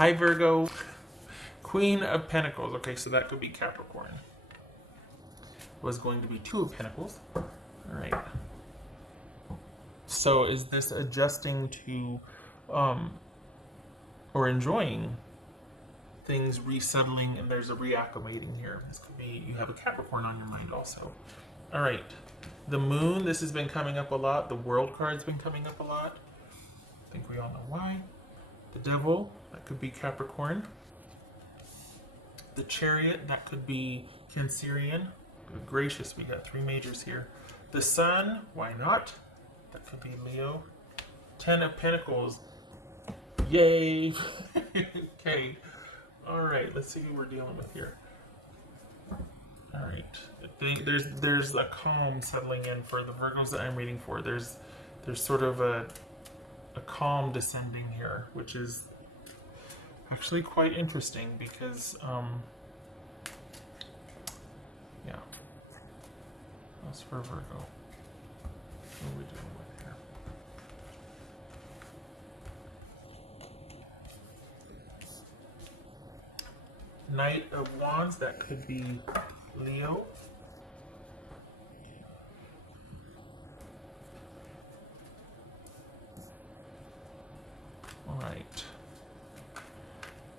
Hi Virgo, Queen of Pentacles. Okay, so that could be Capricorn. Was going to be Two of Pentacles. All right. So is this adjusting to, or enjoying things resettling, and there's a reacclimating here. This could be you have a Capricorn on your mind also. All right. The Moon, this has been coming up a lot. The World card's been coming up a lot. I think we all know why. The Devil, that could be Capricorn. The Chariot, that could be Cancerian. Good gracious, we got three majors here. The Sun, why not? That could be Leo. Ten of Pentacles. Yay! Okay. Alright, let's see who we're dealing with here. Alright. There's a calm settling in for the Virgos that I'm reading for. There's sort of a calm descending here, which is actually quite interesting because yeah. That's for Virgo. What are we dealing with here? Knight of Wands, that could be Leo. All right.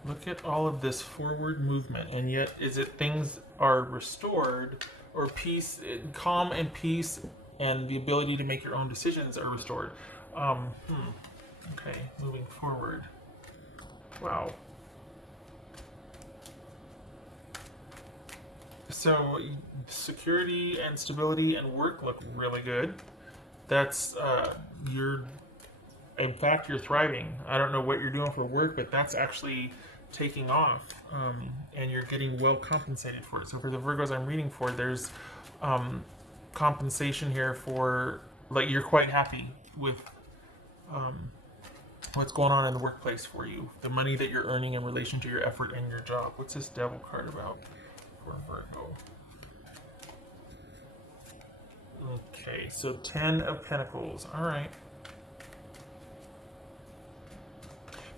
Look at all of this forward movement, and yet is it things are restored, or peace, calm and peace, and the ability to make your own decisions are restored. Okay, moving forward. Wow. So security and stability and work look really good. That's in fact, you're thriving. I don't know what you're doing for work, but that's actually taking off, and you're getting well compensated for it. So for the Virgos I'm reading for, there's compensation here for, like, you're quite happy with what's going on in the workplace for you, the money that you're earning in relation to your effort and your job. What's this Devil card about for Virgo? Okay, so 10 of Pentacles. All right.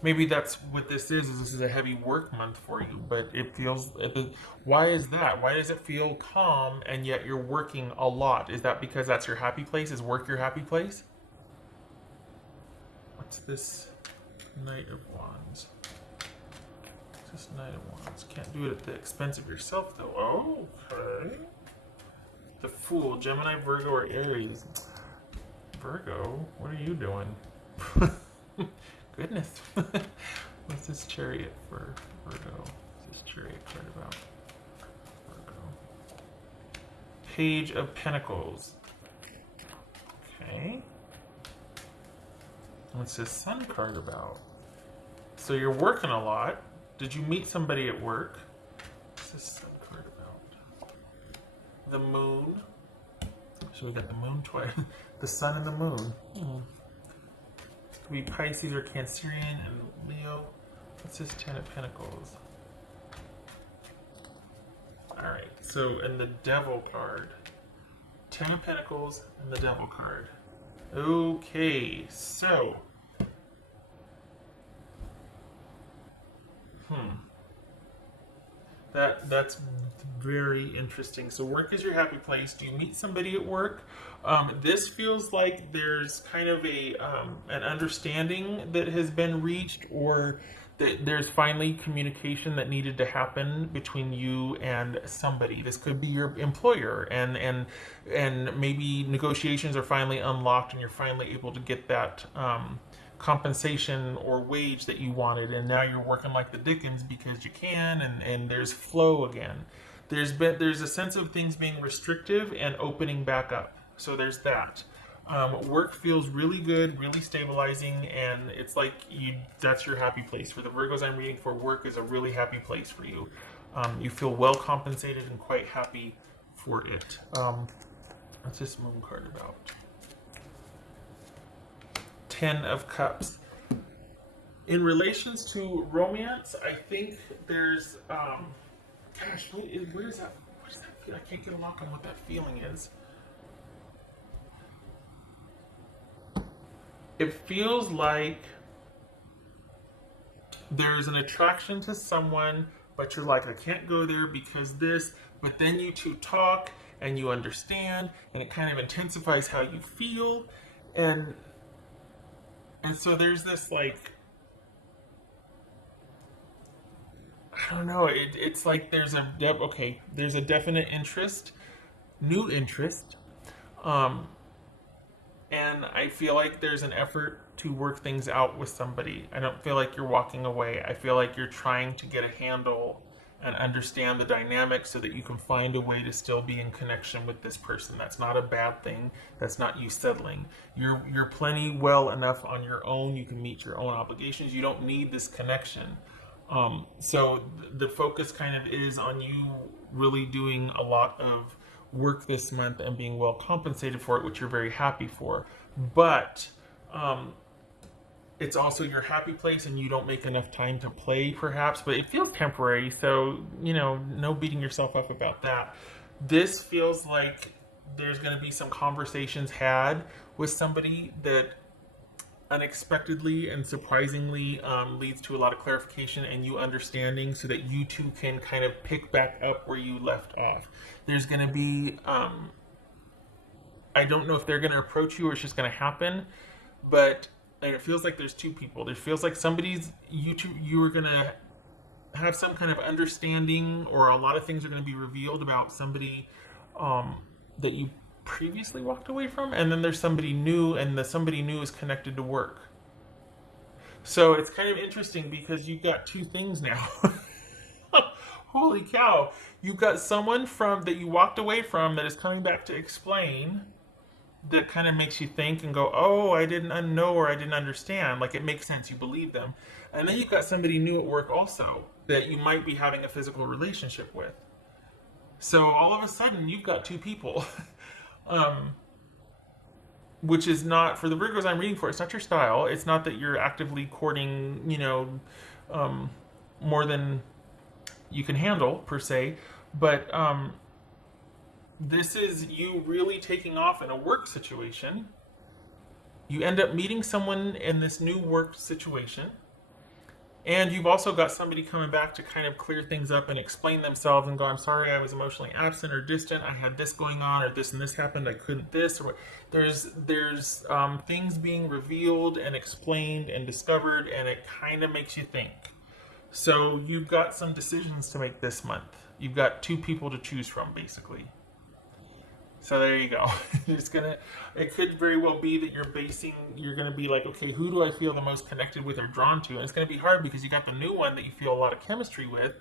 Maybe that's what this is this is a heavy work month for you, but it feels, why is that? Why does it feel calm and yet you're working a lot? Is that because that's your happy place? Is work your happy place? What's this Knight of Wands? What's this Knight of Wands? Can't do it at the expense of yourself though. Oh, okay. The Fool, Gemini, Virgo, or Aries. Virgo, what are you doing? Goodness. What's this Chariot for Virgo? What's this Chariot card about Virgo? Page of Pentacles. Okay. What's this Sun card about? So you're working a lot. Did you meet somebody at work? What's this Sun card about? The Moon. So we got the Moon twice. The Sun and the Moon. Could be Pisces or Cancerian and Leo. What's this Ten of Pentacles? Alright, so, and the Devil card. Ten of Pentacles and the Devil card. Okay, so. That's very interesting. So work is your happy place. Do you meet somebody at work? This feels like there's kind of an understanding that has been reached, or that there's finally communication that needed to happen between you and somebody. This could be your employer, and maybe negotiations are finally unlocked and you're finally able to get that compensation or wage that you wanted, and now you're working like the Dickens because you can, and there's flow again. There's a sense of things being restrictive and opening back up. So there's that. Work feels really good, really stabilizing, and it's like that's your happy place. For the Virgos I'm reading for, work is a really happy place for you. You feel well compensated and quite happy for it. What's this Moon card about? Ten of Cups. In relations to romance, I think there's gosh, where does that feel? I can't get a lock on what that feeling is. It feels like there's an attraction to someone, but you're like, I can't go there because this, but then you two talk and you understand, and it kind of intensifies how you feel. And so there's this like, I don't know, it's like there's there's a definite interest, new interest. Um, and I feel like there's an effort to work things out with somebody. I don't feel like you're walking away. I feel like you're trying to get a handle and understand the dynamic so that you can find a way to still be in connection with this person. That's not a bad thing. That's not you settling. You're plenty well enough on your own. You can meet your own obligations. You don't need this connection. So the focus kind of is on you really doing a lot of work this month and being well compensated for it, which you're very happy for. But it's also your happy place, and you don't make enough time to play, perhaps. But it feels temporary, so no beating yourself up about that. This feels like there's going to be some conversations had with somebody that unexpectedly and surprisingly leads to a lot of clarification and you understanding, so that you two can kind of pick back up where you left off. There's going to be I don't know if they're going to approach you or it's just going to happen, but and it feels like there's two people. It feels like you are going to have some kind of understanding, or a lot of things are going to be revealed about somebody that you previously walked away from, and then there's somebody new, and the somebody new is connected to work. So it's kind of interesting because you've got two things now. Holy cow. You've got someone that you walked away from that is coming back to explain, that kind of makes you think and go, oh, I didn't know, or I didn't understand. Like, it makes sense. You believe them. And then you've got somebody new at work also that you might be having a physical relationship with. So all of a sudden, you've got two people. Which is not, for the Virgos I'm reading for, it's not your style. It's not that you're actively courting, more than you can handle, per se. But this is you really taking off in a work situation. You end up meeting someone in this new work situation. And you've also got somebody coming back to kind of clear things up and explain themselves and go, I'm sorry I was emotionally absent or distant. I had this going on, or this and this happened. I couldn't this, or what. There's things being revealed and explained and discovered, and it kind of makes you think. So you've got some decisions to make this month. You've got two people to choose from, basically. So there you go. It could very well be that you're going to be like, okay, who do I feel the most connected with or drawn to? And it's going to be hard because you got the new one that you feel a lot of chemistry with,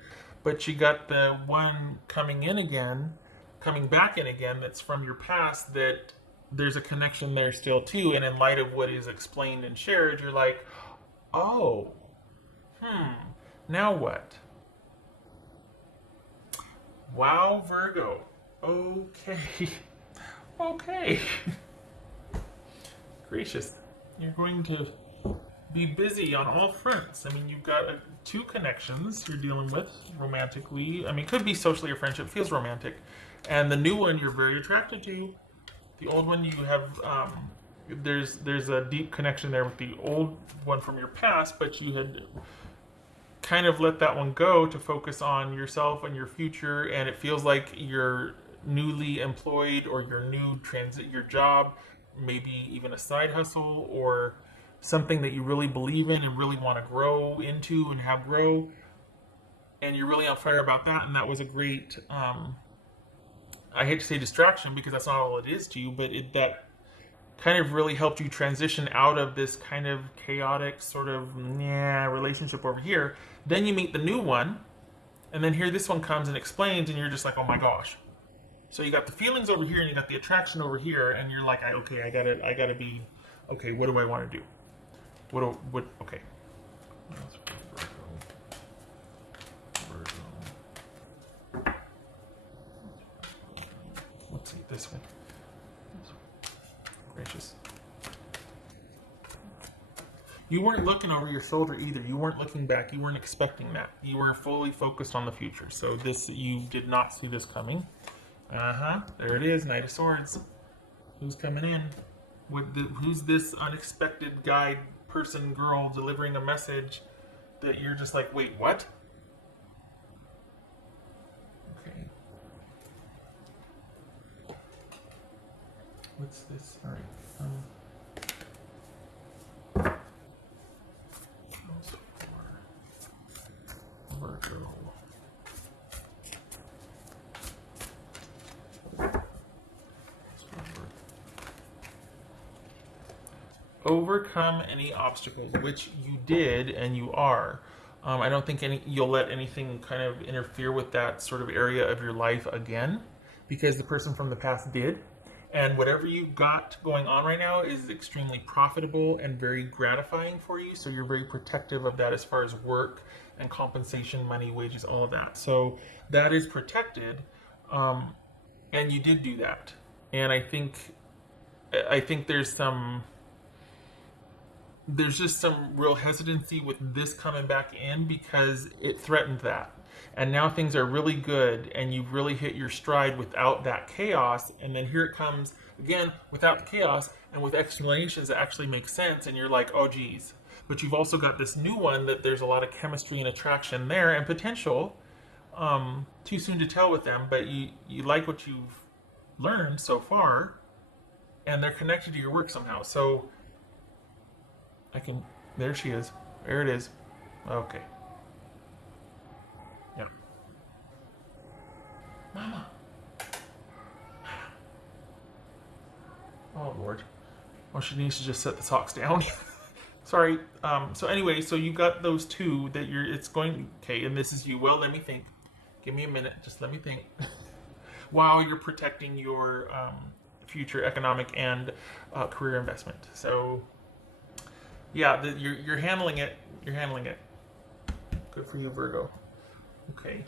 but you got the one coming back in again, that's from your past, that there's a connection there still too. And in light of what is explained and shared, you're like, oh, now what? Wow, Virgo. Okay. Gracious. You're going to be busy on all fronts. I mean, you've got two connections you're dealing with romantically. I mean, it could be socially or friendship. Feels romantic. And the new one you're very attracted to. The old one you have, there's a deep connection there with the old one from your past, but you had kind of let that one go to focus on yourself and your future, and it feels like you're newly employed, or your new your job, maybe even a side hustle or something that you really believe in and really want to grow into and have grow, and you're really on fire about that. And that was a great I hate to say distraction because that's not all it is to you, but that kind of really helped you transition out of this kind of chaotic sort of relationship over here. Then you meet the new one, and then here this one comes and explains, and you're just like, oh my gosh. So you got the feelings over here, and you got the attraction over here, and you're like, I gotta be, okay, what do I want to do? Okay. Virgo. Let's see, this way. Gracious. You weren't looking over your shoulder either. You weren't looking back. You weren't expecting that. You were fully focused on the future. So you did not see this coming. There it is, Knight of Swords. Who's coming in? Who's this unexpected guide, person, girl delivering a message that you're just like, wait, what? Okay. What's this? All right. Virgo. Overcome any obstacles, which you did and you are. I don't think you'll let anything kind of interfere with that sort of area of your life again, because the person from the past did. And whatever you got going on right now is extremely profitable and very gratifying for you. So you're very protective of that as far as work and compensation, money, wages, all of that. So that is protected. And you did do that. And I think there's just some real hesitancy with this coming back in because it threatened that. And now things are really good and you've really hit your stride without that chaos. And then here it comes again without the chaos and with explanations that actually make sense. And you're like, oh, geez. But you've also got this new one that there's a lot of chemistry and attraction there and potential. Too soon to tell with them, but you like what you've learned so far. And they're connected to your work somehow. So there she is. There it is. Okay. Yeah. Mama. Oh, Lord. Well, she needs to just set the socks down. Sorry. So anyway, so you got those two that it's going, okay, and this is you. Well, let me think. Give me a minute. Just let me think. While you're protecting your future economic and career investment. So, yeah, you're handling it. You're handling it. Good for you, Virgo. Okay.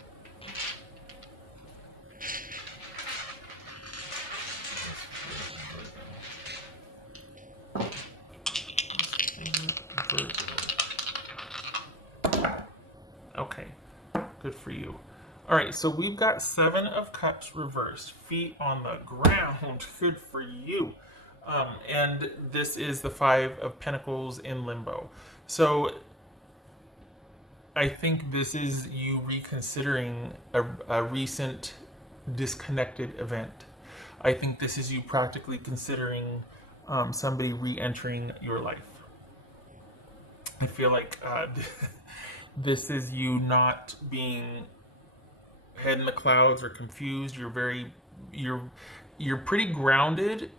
Virgo. Okay. Good for you. All right, so we've got 7 of Cups reversed, feet on the ground. Good for you. And this is the 5 of Pentacles in limbo. So I think this is you reconsidering a recent disconnected event. I think this is you practically considering somebody re-entering your life. I feel like this is you not being head in the clouds or confused. You're pretty grounded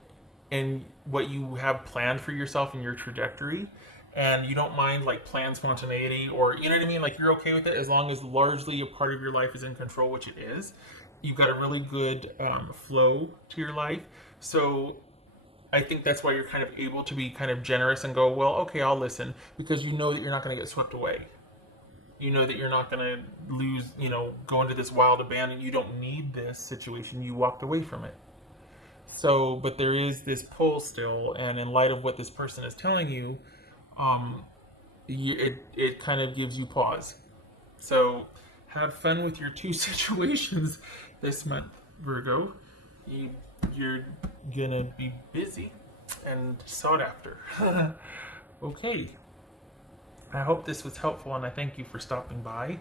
in what you have planned for yourself and your trajectory, and you don't mind like planned spontaneity, or you know what I mean, like you're okay with it as long as largely a part of your life is in control, which it is. You've got a really good flow to your life. So I think that's why you're kind of able to be kind of generous and go, well, okay, I'll listen, because you know that you're not going to get swept away. You know that you're not going to lose, go into this wild abandon. You don't need this situation. You walked away from it. So, but there is this pull still, and in light of what this person is telling you, it kind of gives you pause. So, have fun with your 2 situations this month, Virgo. You're gonna be busy and sought after. Okay. I hope this was helpful, and I thank you for stopping by.